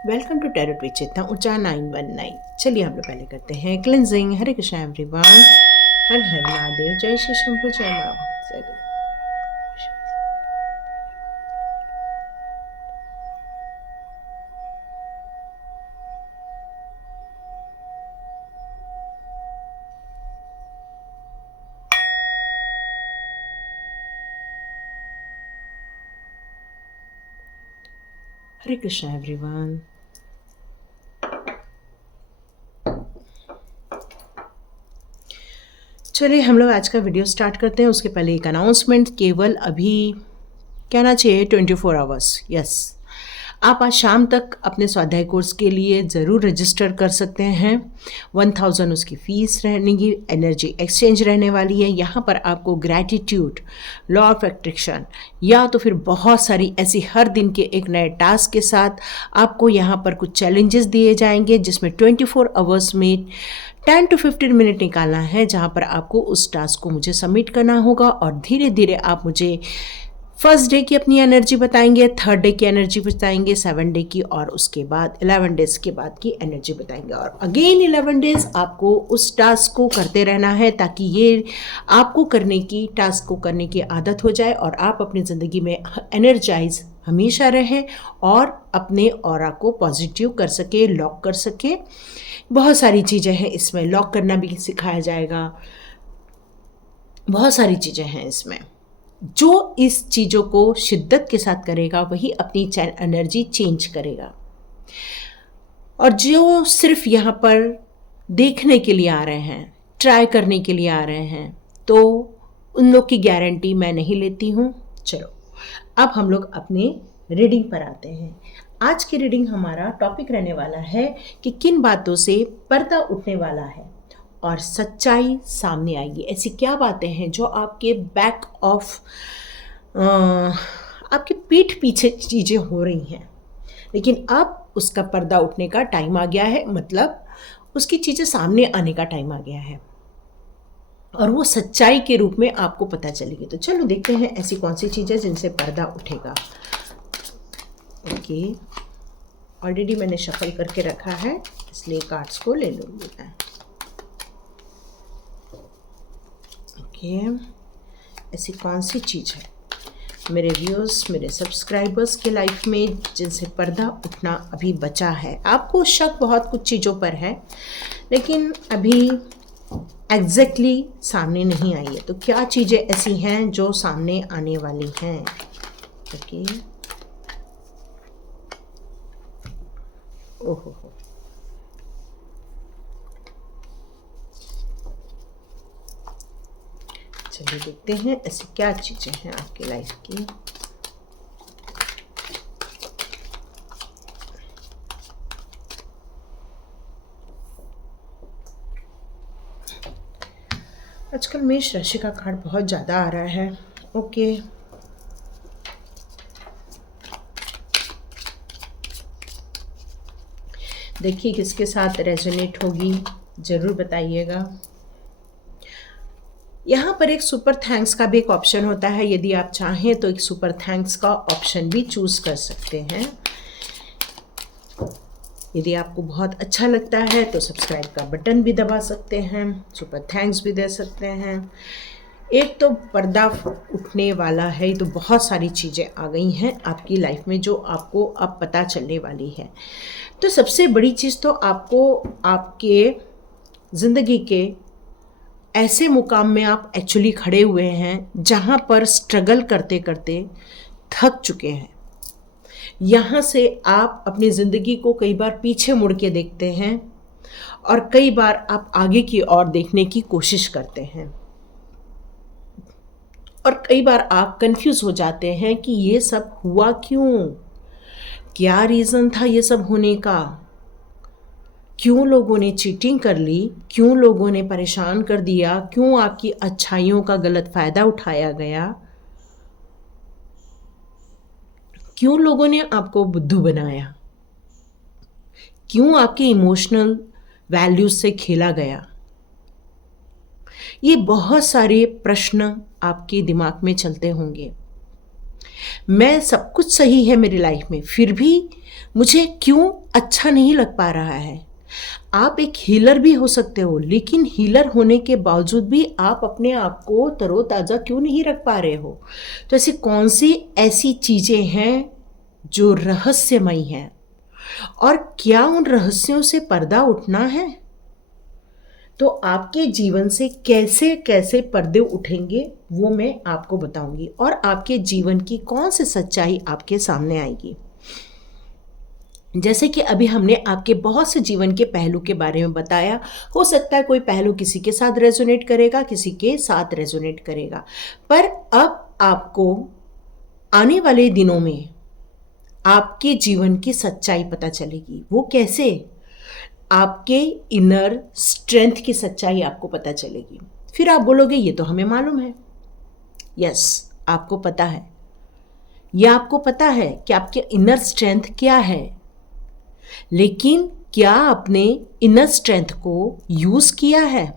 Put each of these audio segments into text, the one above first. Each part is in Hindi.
वेलकम टू टैरोट विद चेतना ऊर्जा 919। चलिए हम लोग पहले करते हैं क्लिनजिंग। हरे कृष्णा एवरीवन, हर हर महादेव, जय श्री शंभू, जय माँ जय गुरु। हरे कृष्णा एवरीवन। चलिए हम लोग आज का वीडियो स्टार्ट करते हैं। उसके पहले एक अनाउंसमेंट, केवल अभी कहना चाहिए 24 आवर्स। यस, आप आज शाम तक अपने स्वाध्याय कोर्स के लिए ज़रूर रजिस्टर कर सकते हैं। 1000 उसकी फ़ीस रहेगी, एनर्जी एक्सचेंज रहने वाली है। यहाँ पर आपको ग्रैटिट्यूड, लॉ ऑफ अट्रैक्शन या तो फिर बहुत सारी ऐसी हर दिन के एक नए टास्क के साथ आपको यहाँ पर कुछ चैलेंजेस दिए जाएंगे, जिसमें 24 आवर्स में 10 to 15 मिनट निकालना है, जहाँ पर आपको उस टास्क को मुझे सबमिट करना होगा और धीरे धीरे आप मुझे फर्स्ट डे की अपनी एनर्जी बताएंगे, थर्ड डे की एनर्जी बताएंगे, 7 डे की, और उसके बाद 11 डेज के बाद की एनर्जी बताएंगे। और अगेन 11 डेज आपको उस टास्क को करते रहना है, ताकि ये आपको टास्क को करने की आदत हो जाए और आप अपनी ज़िंदगी में एनर्जाइज हमेशा रहें और अपने ऑरा को पॉजिटिव कर सके, लॉक कर सके। बहुत सारी चीज़ें हैं इसमें, लॉक करना भी सिखाया जाएगा, बहुत सारी चीज़ें हैं इसमें। जो इस चीज़ों को शिद्दत के साथ करेगा वही अपनी एनर्जी चेंज करेगा। और जो सिर्फ यहाँ पर देखने के लिए आ रहे हैं, ट्राई करने के लिए आ रहे हैं, तो उन लोग की गारंटी मैं नहीं लेती हूँ। चलो अब हम लोग अपने रीडिंग पर आते हैं। आज की रीडिंग हमारा टॉपिक रहने वाला है कि किन बातों से पर्दा उठने वाला है और सच्चाई सामने आएगी। ऐसी क्या बातें हैं जो आपके बैक ऑफ आपके पीठ पीछे चीज़ें हो रही हैं, लेकिन अब उसका पर्दा उठने का टाइम आ गया है, मतलब उसकी चीज़ें सामने आने का टाइम आ गया है और वो सच्चाई के रूप में आपको पता चलेगी। तो चलो देखते हैं ऐसी कौन सी चीज़ें जिनसे पर्दा उठेगा। ओके, ऑलरेडी मैंने शफल करके रखा है, इसलिए कार्ड्स को ले लूँगी मैं। ओके, ऐसी कौन सी चीज़ है मेरे व्यूअर्स, मेरे सब्सक्राइबर्स के लाइफ में जिनसे पर्दा उठना अभी बचा है। आपको शक बहुत कुछ चीज़ों पर है, लेकिन अभी एग्जैक्टली सामने नहीं आई है। तो क्या चीज़ें ऐसी हैं जो सामने आने वाली हैं? ओके, ओहो, चलिए देखते हैं ऐसी क्या चीज़ें हैं आपकी लाइफ की। आजकल मेष राशि का कार्ड बहुत ज़्यादा आ रहा है। ओके, देखिए किसके साथ रेजोनेट होगी, ज़रूर बताइएगा। यहाँ पर एक सुपर थैंक्स का भी एक ऑप्शन होता है, यदि आप चाहें तो एक सुपर थैंक्स का ऑप्शन भी चूज़ कर सकते हैं। यदि आपको बहुत अच्छा लगता है तो सब्सक्राइब का बटन भी दबा सकते हैं, सुपर थैंक्स भी दे सकते हैं। एक तो पर्दा उठने वाला है, तो बहुत सारी चीज़ें आ गई हैं आपकी लाइफ में जो आपको अब पता चलने वाली है। तो सबसे बड़ी चीज़ तो आपको आपके ज़िंदगी के ऐसे मुकाम में आप एक्चुअली खड़े हुए हैं जहाँ पर स्ट्रगल करते करते थक चुके हैं। यहाँ से आप अपनी ज़िंदगी को कई बार पीछे मुड़ के देखते हैं और कई बार आप आगे की ओर देखने की कोशिश करते हैं, और कई बार आप कंफ्यूज हो जाते हैं कि ये सब हुआ क्यों, क्या रीज़न था ये सब होने का, क्यों लोगों ने चीटिंग कर ली, क्यों लोगों ने परेशान कर दिया, क्यों आपकी अच्छाइयों का गलत फ़ायदा उठाया गया, क्यों लोगों ने आपको बुद्धू बनाया, क्यों आपके इमोशनल वैल्यूज से खेला गया। ये बहुत सारे प्रश्न आपके दिमाग में चलते होंगे। मैं सब कुछ सही है मेरी लाइफ में, फिर भी मुझे क्यों अच्छा नहीं लग पा रहा है। आप एक हीलर भी हो सकते हो, लेकिन हीलर होने के बावजूद भी आप अपने आप को तरोताज़ा क्यों नहीं रख पा रहे हो। तो ऐसी कौन सी ऐसी चीज़ें हैं जो रहस्यमयी हैं, और क्या उन रहस्यों से पर्दा उठना है? तो आपके जीवन से कैसे कैसे पर्दे उठेंगे वो मैं आपको बताऊंगी, और आपके जीवन की कौन सी सच्चाई आपके सामने आएगी। जैसे कि अभी हमने आपके बहुत से जीवन के पहलू के बारे में बताया, हो सकता है कोई पहलू किसी के साथ रेजोनेट करेगा, किसी के साथ रेजोनेट करेगा, पर अब आपको आने वाले दिनों में आपके जीवन की सच्चाई पता चलेगी। वो कैसे? आपके इनर स्ट्रेंथ की सच्चाई आपको पता चलेगी। फिर आप बोलोगे ये तो हमें मालूम है। यस, आपको पता है, यह आपको पता है कि आपके इनर स्ट्रेंथ क्या है, लेकिन क्या आपने इनर स्ट्रेंथ को यूज़ किया है?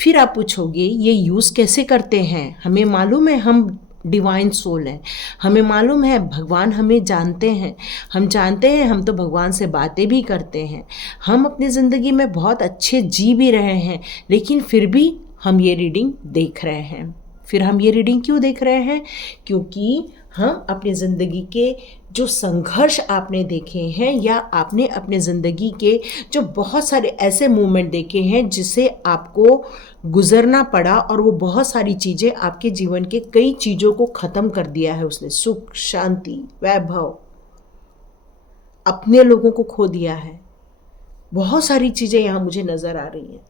फिर आप पूछोगे ये यूज़ कैसे करते हैं? हमें मालूम है हम डिवाइन सोल हैं, हमें मालूम है भगवान हमें जानते हैं, हम जानते हैं हम तो भगवान से बातें भी करते हैं, हम अपनी ज़िंदगी में बहुत अच्छे जी भी रहे हैं, लेकिन फिर भी हम ये रीडिंग देख रहे हैं। फिर हम ये रीडिंग क्यों देख रहे हैं? क्योंकि हम अपनी ज़िंदगी के जो संघर्ष आपने देखे हैं, या आपने अपने ज़िंदगी के जो बहुत सारे ऐसे मोमेंट देखे हैं जिसे आपको गुजरना पड़ा, और वो बहुत सारी चीज़ें आपके जीवन के कई चीज़ों को ख़त्म कर दिया है उसने। सुख, शांति, वैभव, अपने लोगों को खो दिया है। बहुत सारी चीज़ें यहाँ मुझे नज़र आ रही हैं।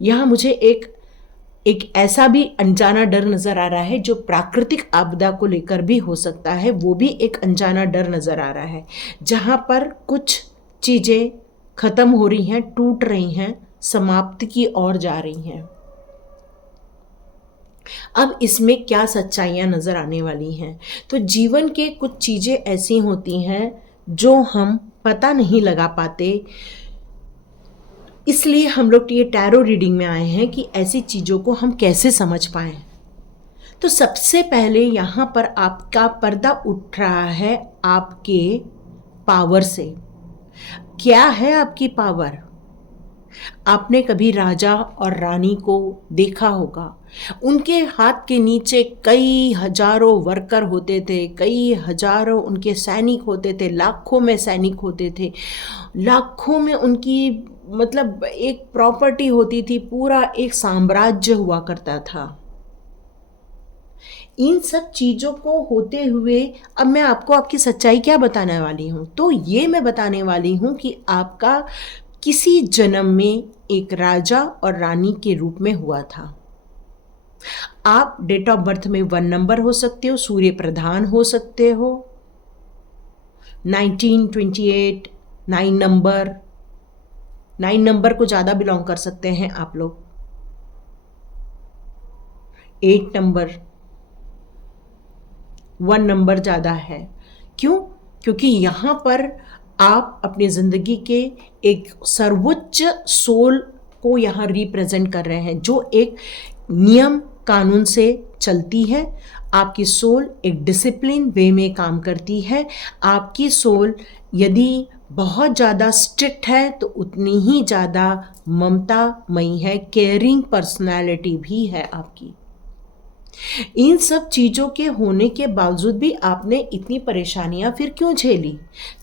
यहाँ मुझे एक ऐसा भी अनजाना डर नज़र आ रहा है जो प्राकृतिक आपदा को लेकर भी हो सकता है। वो भी एक अनजाना डर नज़र आ रहा है, जहाँ पर कुछ चीज़ें ख़त्म हो रही हैं, टूट रही हैं, समाप्ति की ओर जा रही हैं। अब इसमें क्या सच्चाइयाँ नज़र आने वाली हैं? तो जीवन के कुछ चीज़ें ऐसी होती हैं जो हम पता नहीं लगा पाते, इसलिए हम लोग ये टैरो रीडिंग में आए हैं कि ऐसी चीज़ों को हम कैसे समझ पाएँ। तो सबसे पहले यहाँ पर आपका पर्दा उठ रहा है आपके पावर से। क्या है आपकी पावर? आपने कभी राजा और रानी को देखा होगा, उनके हाथ के नीचे कई हजारों वर्कर होते थे, कई हजारों उनके सैनिक होते थे, लाखों में सैनिक होते थे, लाखों में उनकी मतलब एक प्रॉपर्टी होती थी, पूरा एक साम्राज्य हुआ करता था। इन सब चीज़ों को होते हुए अब मैं आपको आपकी सच्चाई क्या बताने वाली हूँ? तो ये मैं बताने वाली हूँ कि आपका किसी जन्म में एक राजा और रानी के रूप में हुआ था। आप डेट ऑफ बर्थ में 1 नंबर हो सकते हो, सूर्य प्रधान हो सकते हो, 1928, 9 नंबर को ज़्यादा बिलोंग कर सकते हैं आप लोग, 8 नंबर, 1 नंबर ज़्यादा है। क्यों? क्योंकि यहाँ पर आप अपनी ज़िंदगी के एक सर्वोच्च सोल को यहाँ रिप्रेजेंट कर रहे हैं, जो एक नियम कानून से चलती है। आपकी सोल एक डिसिप्लिन वे में काम करती है। आपकी सोल यदि बहुत ज़्यादा स्ट्रिक्ट है तो उतनी ही ज़्यादा ममतामयी है, केयरिंग पर्सनालिटी भी है आपकी। इन सब चीज़ों के होने के बावजूद भी आपने इतनी परेशानियां फिर क्यों झेली?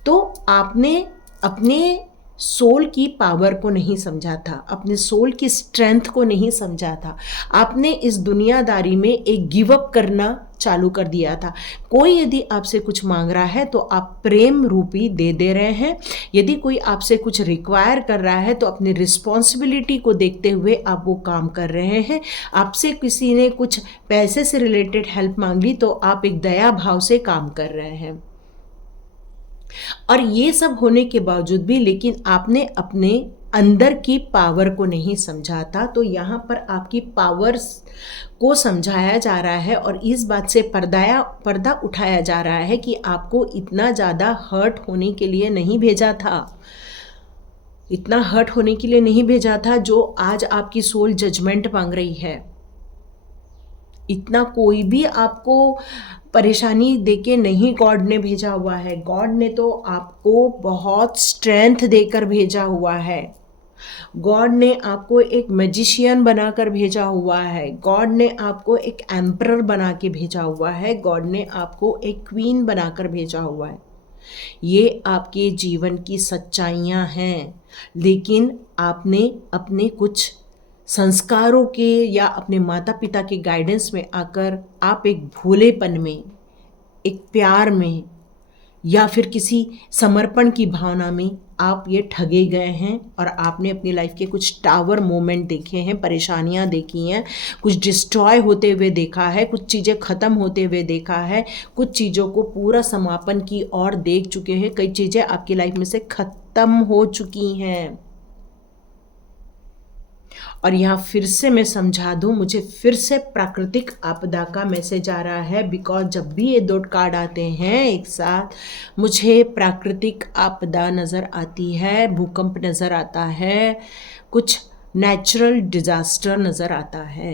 तो आपने अपने सोल की पावर को नहीं समझा था, अपने सोल की स्ट्रेंथ को नहीं समझा था। आपने इस दुनियादारी में एक गिव अप करना चालू कर दिया था। कोई यदि आपसे कुछ मांग रहा है तो आप प्रेम रूपी दे रहे हैं। यदि कोई आपसे कुछ रिक्वायर कर रहा है तो अपनी रिस्पॉन्सिबिलिटी को देखते हुए आप वो काम कर रहे हैं। आपसे किसी ने कुछ पैसे से रिलेटेड हेल्प मांग ली तो आप एक दया भाव से काम कर रहे हैं। और ये सब होने के बावजूद भी लेकिन आपने अपने अंदर की पावर को नहीं समझा था। तो यहाँ पर आपकी पावर्स को समझाया जा रहा है और इस बात से पर्दा उठाया जा रहा है कि आपको इतना ज़्यादा हर्ट होने के लिए नहीं भेजा था, इतना हर्ट होने के लिए नहीं भेजा था जो आज आपकी सोल जजमेंट मांग रही है। इतना कोई भी आपको परेशानी देके नहीं गॉड ने भेजा हुआ है। गॉड ने तो आपको बहुत स्ट्रेंथ देकर भेजा हुआ है। गॉड ने आपको एक मैजिशियन बनाकर भेजा हुआ है। गॉड ने आपको एक एम्परर बना के भेजा हुआ है। गॉड ने आपको एक क्वीन बनाकर भेजा हुआ है। ये आपके जीवन की सच्चाइयाँ हैं, लेकिन आपने अपने कुछ संस्कारों के या अपने माता पिता के गाइडेंस में आकर आप एक भोलेपन में, एक प्यार में या फिर किसी समर्पण की भावना में आप ये ठगे गए हैं और आपने अपनी लाइफ के कुछ टावर मोमेंट देखे हैं, परेशानियां देखी हैं, कुछ डिस्ट्रॉय होते हुए देखा है, कुछ चीज़ें ख़त्म होते हुए देखा है, कुछ चीज़ों को पूरा समापन की ओर देख चुके हैं। कई चीज़ें आपकी लाइफ में से ख़त्म हो चुकी हैं। और यहाँ फिर से मैं समझा दूँ, मुझे फिर से प्राकृतिक आपदा का मैसेज आ रहा है, बिकॉज जब भी ये 2 कार्ड आते हैं एक साथ, मुझे प्राकृतिक आपदा नज़र आती है, भूकंप नज़र आता है, कुछ नेचुरल डिज़ास्टर नज़र आता है।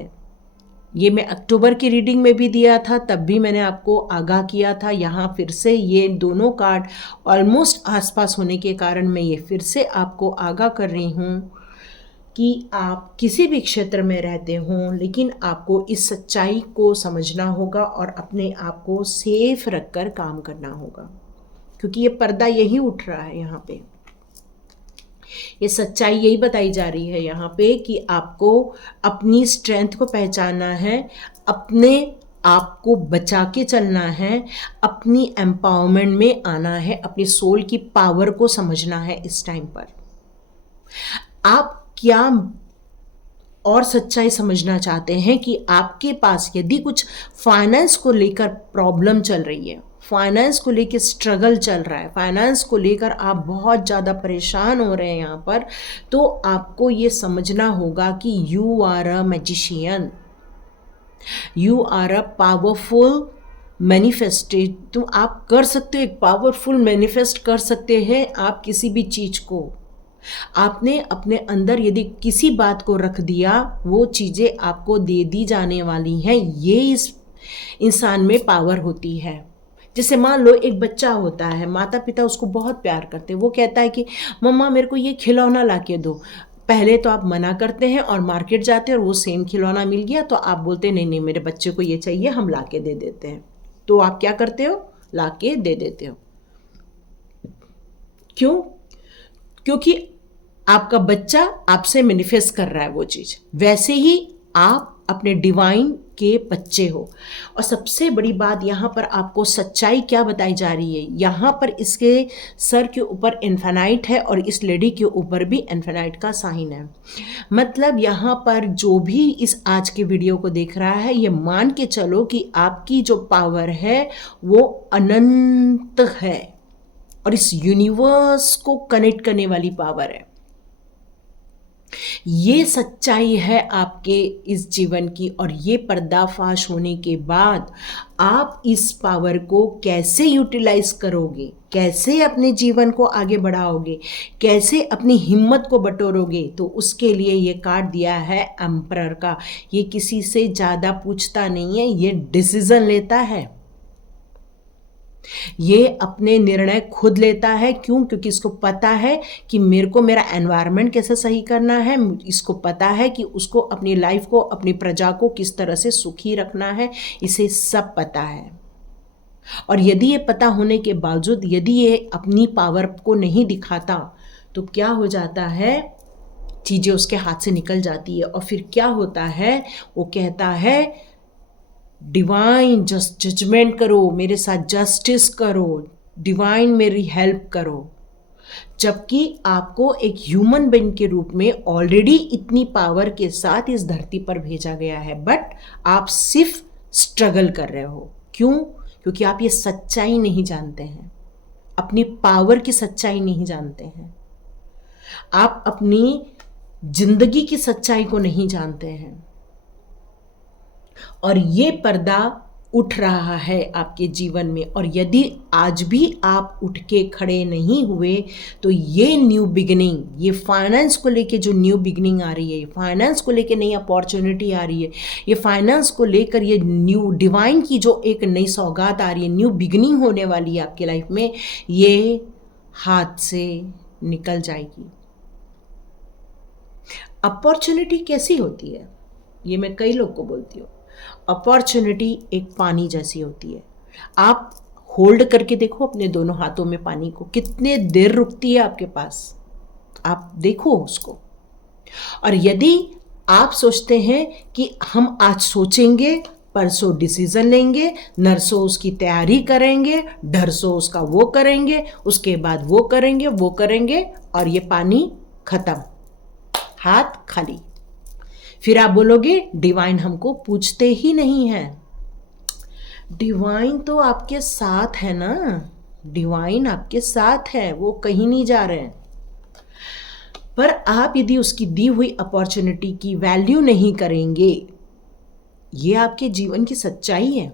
ये मैं अक्टूबर की रीडिंग में भी दिया था, तब भी मैंने आपको आगाह किया था। यहाँ फिर से ये दोनों कार्ड ऑलमोस्ट आसपास होने के कारण मैं ये फिर से आपको आगाह कर रही हूँ कि आप किसी भी क्षेत्र में रहते हों, लेकिन आपको इस सच्चाई को समझना होगा और अपने आप को सेफ रखकर काम करना होगा, क्योंकि ये पर्दा यही उठ रहा है। यहाँ पे ये सच्चाई यही बताई जा रही है यहाँ पे कि आपको अपनी स्ट्रेंथ को पहचानना है, अपने आप को बचा के चलना है, अपनी एम्पावरमेंट में आना है, अपनी सोल की पावर को समझना है। इस टाइम पर आप क्या और सच्चाई समझना चाहते हैं कि आपके पास यदि कुछ फाइनेंस को लेकर प्रॉब्लम चल रही है, फाइनेंस को लेकर स्ट्रगल चल रहा है, फाइनेंस को लेकर आप बहुत ज़्यादा परेशान हो रहे हैं यहाँ पर, तो आपको ये समझना होगा कि you are a magician, you are a powerful manifested. तो आप कर सकते हो, एक पावरफुल मैनिफेस्ट कर सकते हैं आप किसी भी चीज़ को। आपने अपने अंदर यदि किसी बात को रख दिया, वो चीज़ें आपको दे दी जाने वाली हैं। ये इस इंसान में पावर होती है। जैसे मान लो एक बच्चा होता है, माता पिता उसको बहुत प्यार करते हैं, वो कहता है कि मम्मा मेरे को ये खिलौना ला के दो। पहले तो आप मना करते हैं और मार्केट जाते हैं और वो सेम खिलौना मिल गया तो आप बोलते हैं नहीं नहीं मेरे बच्चे को ये चाहिए, हम ला के दे देते हैं। तो आप क्या करते हो? ला के दे देते हो। क्यों? क्योंकि आपका बच्चा आपसे मैनिफेस्ट कर रहा है वो चीज़। वैसे ही आप अपने डिवाइन के बच्चे हो। और सबसे बड़ी बात यहाँ पर आपको सच्चाई क्या बताई जा रही है, यहाँ पर इसके सर के ऊपर इन्फिनाइट है और इस लेडी के ऊपर भी इन्फिनाइट का साइन है। मतलब यहाँ पर जो भी इस आज के वीडियो को देख रहा है, ये मान के चलो कि आपकी जो पावर है वो अनंत है और इस यूनिवर्स को कनेक्ट करने वाली पावर है। ये सच्चाई है आपके इस जीवन की। और ये पर्दाफाश होने के बाद आप इस पावर को कैसे यूटिलाइज करोगे, कैसे अपने जीवन को आगे बढ़ाओगे, कैसे अपनी हिम्मत को बटोरोगे, तो उसके लिए ये कार्ड दिया है एम्परर का। ये किसी से ज़्यादा पूछता नहीं है, ये डिसीजन लेता है, ये अपने निर्णय खुद लेता है। क्यों? क्योंकि इसको पता है कि मेरे को मेरा एनवायरनमेंट कैसे सही करना है, इसको पता है कि उसको अपनी लाइफ को, अपनी प्रजा को किस तरह से सुखी रखना है, इसे सब पता है। और यदि ये पता होने के बावजूद यदि ये अपनी पावर को नहीं दिखाता तो क्या हो जाता है, चीज़ें उसके हाथ से निकल जाती है। और फिर क्या होता है, वो कहता है डिवाइन जजमेंट करो, मेरे साथ जस्टिस करो, डिवाइन मेरी हेल्प करो। जबकि आपको एक ह्यूमन बीइंग के रूप में ऑलरेडी इतनी पावर के साथ इस धरती पर भेजा गया है, बट आप सिर्फ स्ट्रगल कर रहे हो। क्यों? क्योंकि आप ये सच्चाई नहीं जानते हैं, अपनी पावर की सच्चाई नहीं जानते हैं, आप अपनी जिंदगी की सच्चाई को नहीं जानते हैं। और ये पर्दा उठ रहा है आपके जीवन में, और यदि आज भी आप उठ के खड़े नहीं हुए तो ये न्यू बिगिनिंग, ये फाइनेंस को लेके जो न्यू बिगिनिंग आ रही है, ये फाइनेंस को लेके नई अपॉर्चुनिटी आ रही है, ये फाइनेंस को लेकर ये न्यू डिवाइन की जो एक नई सौगात आ रही है, न्यू बिगिनिंग होने वाली है आपकी लाइफ में, ये हाथ से निकल जाएगी। अपॉर्चुनिटी कैसी होती है, ये मैं कई लोग को बोलती हूँ। अपॉर्चुनिटी एक पानी जैसी होती है। आप होल्ड करके देखो अपने दोनों हाथों में पानी को, कितने देर रुकती है आपके पास, आप देखो उसको। और यदि आप सोचते हैं कि हम आज सोचेंगे, परसों डिसीजन लेंगे, नरसों उसकी तैयारी करेंगे, ढरसों उसका वो करेंगे, उसके बाद वो करेंगे और ये पानी खत्म, हाथ खाली, फिर आप बोलोगे डिवाइन हमको पूछते ही नहीं है। डिवाइन तो आपके साथ है ना, डिवाइन आपके साथ है, वो कहीं नहीं जा रहे हैं। पर आप यदि उसकी दी हुई अपॉर्चुनिटी की वैल्यू नहीं करेंगे, ये आपके जीवन की सच्चाई है।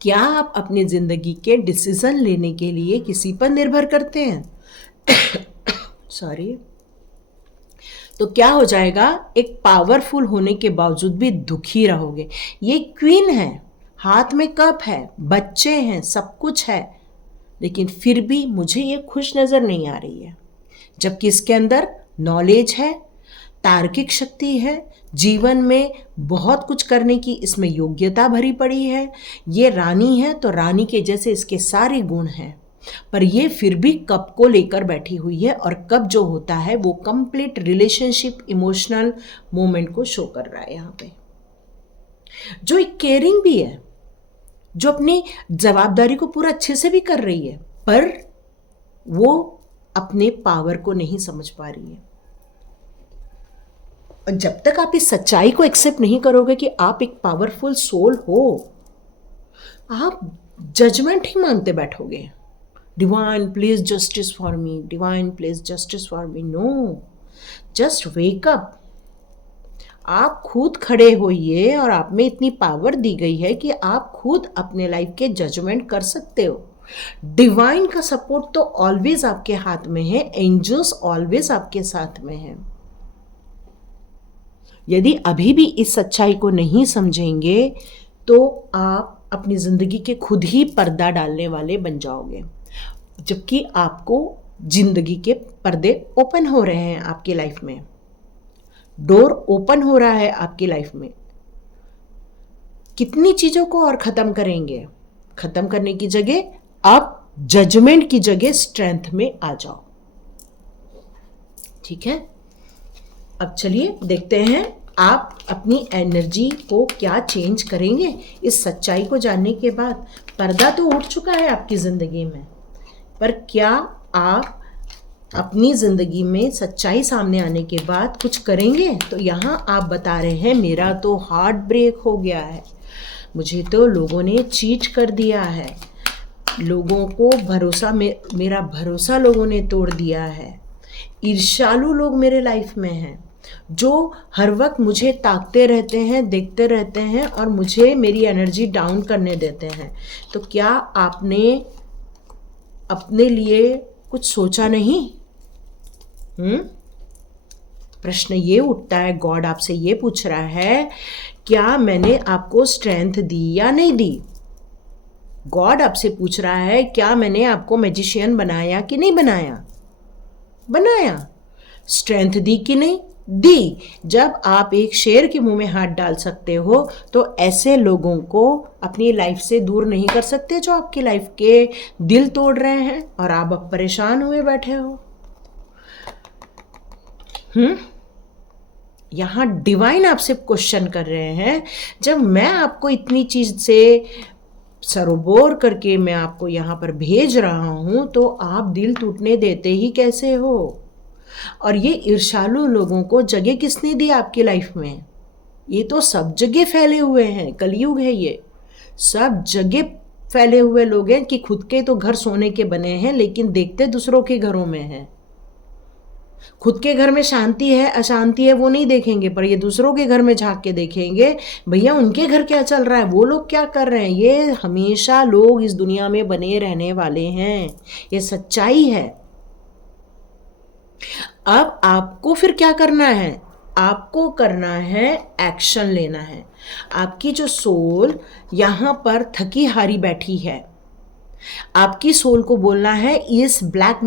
क्या आप अपनी जिंदगी के डिसीजन लेने के लिए किसी पर निर्भर करते हैं? सॉरी। तो क्या हो जाएगा, एक पावरफुल होने के बावजूद भी दुखी रहोगे। ये क्वीन है, हाथ में कप है, बच्चे हैं, सब कुछ है, लेकिन फिर भी मुझे ये खुश नज़र नहीं आ रही है। जबकि इसके अंदर नॉलेज है, तार्किक शक्ति है, जीवन में बहुत कुछ करने की इसमें योग्यता भरी पड़ी है। ये रानी है तो रानी के जैसे इसके सारे गुण हैं, पर ये फिर भी कप को लेकर बैठी हुई है। और कप जो होता है वो कंप्लीट रिलेशनशिप, इमोशनल मोमेंट को शो कर रहा है यहाँ पे। जो एक केयरिंग भी है, जो अपनी जवाबदारी को पूरा अच्छे से भी कर रही है, पर वो अपने पावर को नहीं समझ पा रही है। और जब तक आप इस सच्चाई को एक्सेप्ट नहीं करोगे कि आप एक पावरफुल सोल हो, आप जजमेंट ही मांगते बैठोगे। Divine please justice for me, divine please justice for me. No, just wake up. आप खुद खड़े होइए, और आप में इतनी पावर दी गई है कि आप खुद अपने लाइफ के जजमेंट कर सकते हो। डिवाइन का सपोर्ट तो ऑलवेज आपके हाथ में है, एंजल्स ऑलवेज आपके साथ में है। यदि अभी भी इस सच्चाई को नहीं समझेंगे तो आप अपनी जिंदगी के खुद ही पर्दा डालने वाले बन जाओगे, जबकि आपको जिंदगी के पर्दे ओपन हो रहे हैं। आपकी लाइफ में डोर ओपन हो रहा है आपकी लाइफ में। कितनी चीजों को और खत्म करेंगे, खत्म करने की जगह आप जजमेंट की जगह स्ट्रेंथ में आ जाओ। ठीक है, अब चलिए देखते हैं आप अपनी एनर्जी को क्या चेंज करेंगे इस सच्चाई को जानने के बाद। पर्दा तो उठ चुका है आपकी ज़िंदगी में, पर क्या आप अपनी ज़िंदगी में सच्चाई सामने आने के बाद कुछ करेंगे? तो यहाँ आप बता रहे हैं मेरा तो हार्ट ब्रेक हो गया है, मुझे तो लोगों ने चीट कर दिया है, लोगों को भरोसा मेरा भरोसा लोगों ने तोड़ दिया है, ईर्ष्यालु लोग मेरे लाइफ में हैं जो हर वक्त मुझे ताकते रहते हैं, देखते रहते हैं और मुझे मेरी एनर्जी डाउन करने देते हैं। तो क्या आपने अपने लिए कुछ सोचा नहीं? प्रश्न ये उठता है, गॉड आपसे ये पूछ रहा है, क्या मैंने आपको स्ट्रेंथ दी या नहीं दी? गॉड आपसे पूछ रहा है, क्या मैंने आपको मैजिशियन बनाया कि नहीं बनाया? बनाया। स्ट्रेंथ दी कि नहीं? दी। जब आप एक शेर के मुंह में हाथ डाल सकते हो तो ऐसे लोगों को अपनी लाइफ से दूर नहीं कर सकते जो आपकी लाइफ के दिल तोड़ रहे हैं और आप अब परेशान हुए बैठे हो। यहाँ डिवाइन आपसे क्वेश्चन कर रहे हैं, जब मैं आपको इतनी चीज से सरोबोर करके मैं आपको यहाँ पर भेज रहा हूँ तो आप दिल टूटने देते ही कैसे हो? और ये ईर्ष्यालु लोगों को जगह किसने दी आपकी लाइफ में? ये तो सब जगह फैले हुए हैं, कलयुग है ये, सब जगह फैले हुए लोग हैं कि खुद के तो घर सोने के बने हैं लेकिन देखते दूसरों के घरों में हैं। खुद के घर में शांति है अशांति है वो नहीं देखेंगे, पर ये दूसरों के घर में झांक के देखेंगे, भैया उनके घर क्या चल रहा है, वो लोग क्या कर रहे हैं। ये हमेशा लोग इस दुनिया में बने रहने वाले हैं, ये सच्चाई है। अब आपको फिर क्या करना है, आपको करना है एक्शन लेना है। आपकी जो सोल यहाँ पर थकी हारी बैठी है, आपकी सोल को बोलना है इस ब्लैक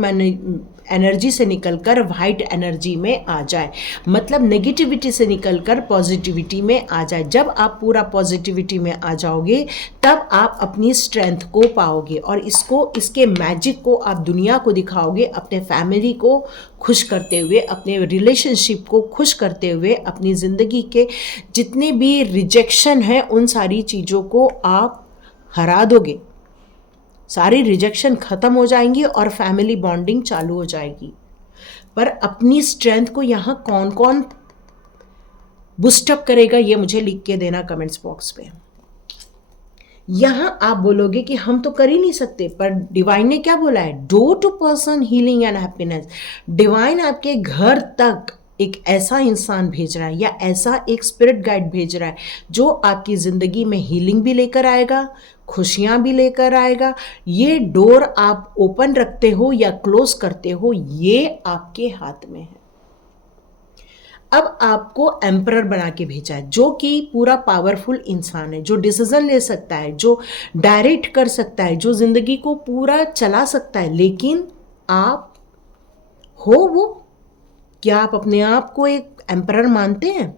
एनर्जी से निकलकर वाइट एनर्जी में आ जाए, मतलब नेगेटिविटी से निकलकर पॉजिटिविटी में आ जाए। जब आप पूरा पॉजिटिविटी में आ जाओगे तब आप अपनी स्ट्रेंथ को पाओगे और इसके मैजिक को आप दुनिया को दिखाओगे, अपने फैमिली को खुश करते हुए, अपने रिलेशनशिप को खुश करते हुए, अपनी ज़िंदगी के जितने भी रिजेक्शन हैं उन सारी चीज़ों को आप हरा दोगे। सारी रिजेक्शन ख़त्म हो जाएंगी और फैमिली बॉन्डिंग चालू हो जाएगी। पर अपनी स्ट्रेंथ को यहाँ कौन कौन बूस्टअप करेगा ये मुझे लिख के देना कमेंट्स बॉक्स पे। यहाँ आप बोलोगे कि हम तो कर ही नहीं सकते, पर डिवाइन ने क्या बोला है, do to person healing and happiness. Divine आपके घर तक एक ऐसा इंसान भेज रहा है या ऐसा एक स्पिरिट गाइड भेज रहा है जो आपकी ज़िंदगी में हीलिंग भी लेकर आएगा, खुशियाँ भी लेकर आएगा। ये डोर आप ओपन रखते हो या क्लोज करते हो, ये आपके हाथ में है। अब आपको एम्परर बना के भेजा है, जो कि पूरा पावरफुल इंसान है, जो डिसीजन ले सकता है, जो डायरेक्ट कर सकता है, जो ज़िंदगी को पूरा चला सकता है। लेकिन आप हो वो? क्या आप अपने आप को एक एम्परर मानते हैं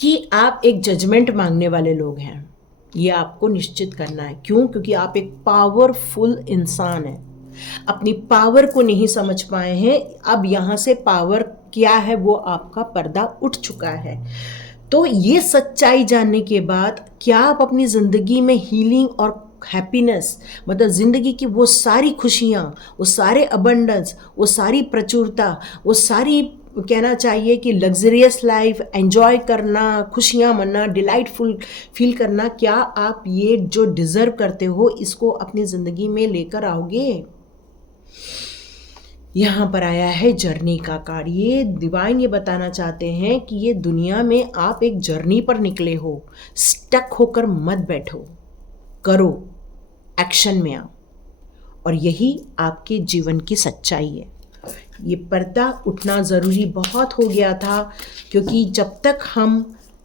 कि आप एक जजमेंट मांगने वाले लोग हैं? ये आपको निश्चित करना है। क्यों? क्योंकि आप एक पावरफुल इंसान हैं, अपनी पावर को नहीं समझ पाए हैं। अब यहाँ से पावर क्या है वो आपका पर्दा उठ चुका है। तो ये सच्चाई जानने के बाद क्या आप अपनी ज़िंदगी में हीलिंग और हैप्पीनेस, मतलब ज़िंदगी की वो सारी खुशियाँ, वो सारे अबंडेंस, वो सारी प्रचुरता, वो सारी कहना चाहिए कि लग्जरियस लाइफ एंजॉय करना, खुशियाँ मनाना, डिलाइटफुल फील करना, क्या आप ये जो डिज़र्व करते हो इसको अपनी ज़िंदगी में लेकर आओगे? यहाँ पर आया है जर्नी का कार्ड। ये डिवाइन ये बताना चाहते हैं कि ये दुनिया में आप एक जर्नी पर निकले हो, स्टक होकर मत बैठो, करो, एक्शन में आओ। और यही आपके जीवन की सच्चाई है। ये पर्दा उठना ज़रूरी बहुत हो गया था, क्योंकि जब तक हम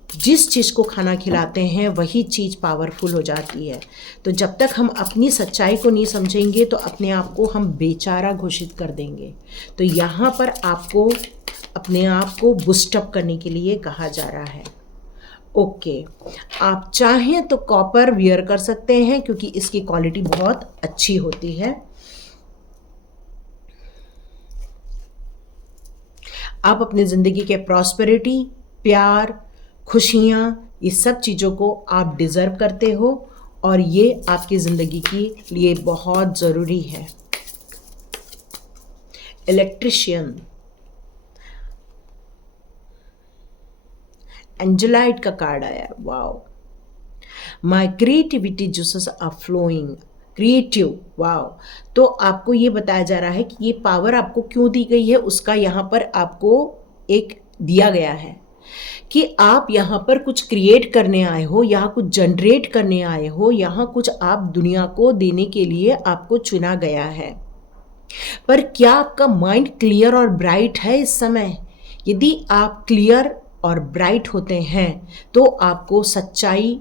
जिस चीज़ को खाना खिलाते हैं वही चीज़ पावरफुल हो जाती है। तो जब तक हम अपनी सच्चाई को नहीं समझेंगे तो अपने आप को हम बेचारा घोषित कर देंगे। तो यहाँ पर आपको अपने आप को बूस्टअप करने के लिए कहा जा रहा है। ओके, आप चाहें तो कॉपर वियर कर सकते हैं क्योंकि इसकी क्वालिटी बहुत अच्छी होती है। आप अपनी ज़िंदगी के प्रॉस्पेरिटी, प्यार, खुशियाँ, ये सब चीज़ों को आप डिज़र्व करते हो और ये आपकी ज़िंदगी के लिए बहुत ज़रूरी है। इलेक्ट्रिशियन, एंजेलाइट का कार्ड आया, wow. My creativity juices are flowing, creative, wow. तो आपको ये बताया जा रहा है कि ये पावर आपको क्यों दी गई है, उसका यहाँ पर आपको एक दिया गया है कि आप यहाँ पर कुछ क्रिएट करने आए हो, यहाँ कुछ जनरेट करने आए हो, यहाँ कुछ आप दुनिया को देने के लिए आपको चुना गया है। पर क्या आपका माइंड क्लियर और ब्राइट है इस समय? यदि आप क्लियर और ब्राइट होते हैं तो आपको सच्चाई,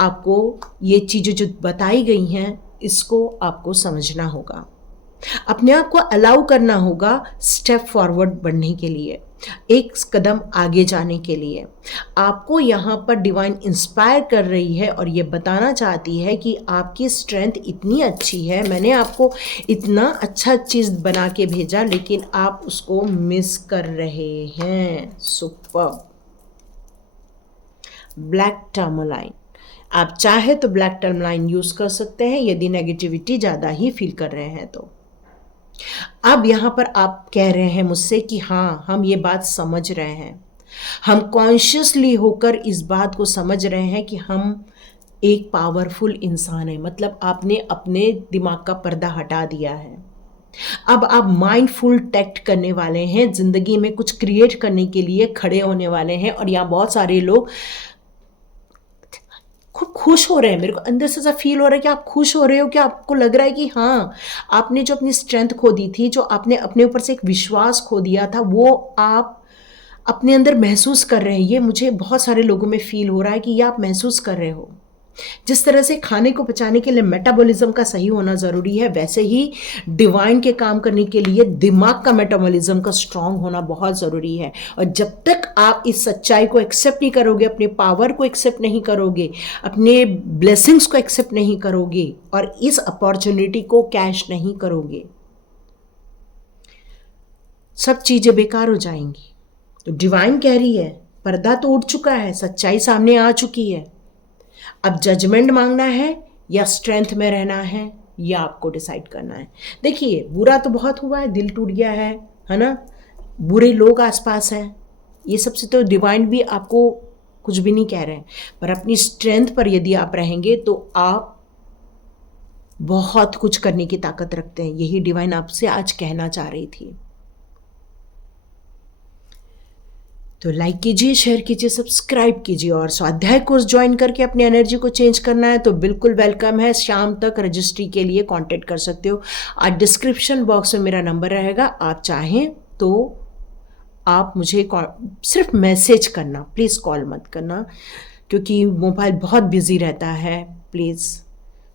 आपको ये चीज़ें जो बताई गई हैं इसको आपको समझना होगा, अपने आप को अलाउ करना होगा स्टेप फॉरवर्ड बढ़ने के लिए, एक कदम आगे जाने के लिए। आपको यहाँ पर डिवाइन इंस्पायर कर रही है और ये बताना चाहती है कि आपकी स्ट्रेंथ इतनी अच्छी है, मैंने आपको इतना अच्छा चीज़ बना के भेजा लेकिन आप उसको मिस कर रहे हैं। सुपर्ब। ब्लैक टर्मोलाइन, आप चाहे तो ब्लैक टर्मोलाइन यूज़ कर सकते हैं यदि नेगेटिविटी ज़्यादा ही फील कर रहे हैं तो। अब यहाँ पर आप कह रहे हैं मुझसे कि हाँ, हम ये बात समझ रहे हैं, हम कॉन्शियसली होकर इस बात को समझ रहे हैं कि हम एक पावरफुल इंसान है। मतलब आपने अपने दिमाग का पर्दा हटा दिया है, अब आप माइंडफुल टैक्ट करने वाले हैं, ज़िंदगी में कुछ क्रिएट करने के लिए खड़े होने वाले हैं। और यहाँ बहुत सारे लोग खूब खुश हो रहे हैं, मेरे को अंदर से ऐसा फील हो रहा है कि आप खुश हो रहे हो, कि आपको लग रहा है कि हाँ, आपने जो अपनी स्ट्रेंथ खो दी थी, जो आपने अपने ऊपर से एक विश्वास खो दिया था, वो आप अपने अंदर महसूस कर रहे हैं। ये मुझे बहुत सारे लोगों में फील हो रहा है कि ये आप महसूस कर रहे हो। जिस तरह से खाने को पचाने के लिए मेटाबॉलिज्म का सही होना ज़रूरी है, वैसे ही डिवाइन के काम करने के लिए दिमाग का मेटाबॉलिज्म का स्ट्रांग होना बहुत ज़रूरी है। और जब तक आप इस सच्चाई को एक्सेप्ट नहीं करोगे, अपने पावर को एक्सेप्ट नहीं करोगे, अपने ब्लेसिंग्स को एक्सेप्ट नहीं करोगे और इस अपॉर्चुनिटी को कैश नहीं करोगे, सब चीज़ें बेकार हो जाएंगी। तो डिवाइन कह रही है, पर्दा तो उठ चुका है, सच्चाई सामने आ चुकी है। अब जजमेंट मांगना है या स्ट्रेंथ में रहना है, या आपको डिसाइड करना है। देखिए, बुरा तो बहुत हुआ है, दिल टूट गया है ना, बुरे लोग आसपास हैं, ये सबसे तो डिवाइन भी आपको कुछ भी नहीं कह रहे हैं। पर अपनी स्ट्रेंथ पर यदि आप रहेंगे तो आप बहुत कुछ करने की ताकत रखते हैं। यही डिवाइन आपसे आज कहना चाह रही थी। तो लाइक कीजिए, शेयर कीजिए, सब्सक्राइब कीजिए। और स्वाध्याय कोर्स ज्वाइन करके अपनी एनर्जी को चेंज करना है तो बिल्कुल वेलकम है। शाम तक रजिस्ट्री के लिए कांटेक्ट कर सकते हो। आज डिस्क्रिप्शन बॉक्स में मेरा नंबर रहेगा, आप चाहें तो आप मुझे सिर्फ मैसेज करना, प्लीज़ कॉल मत करना, क्योंकि मोबाइल बहुत बिजी रहता है। प्लीज़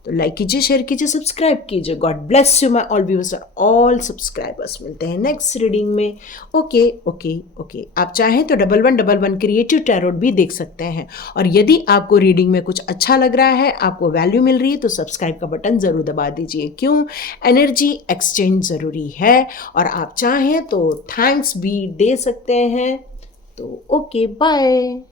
तो लाइक कीजिए, शेयर कीजिए, सब्सक्राइब कीजिए। God bless you my all viewers और ऑल सब्सक्राइबर्स। मिलते हैं नेक्स्ट रीडिंग में। Okay okay okay. आप चाहें तो 1111 क्रिएटिव टैरोट भी देख सकते हैं। और यदि आपको रीडिंग में कुछ अच्छा लग रहा है, आपको वैल्यू मिल रही है, तो सब्सक्राइब का बटन ज़रूर दबा दीजिए। क्यों? एनर्जी एक्सचेंज ज़रूरी है। और आप चाहें तो थैंक्स भी दे सकते हैं। तो ओके, बाय।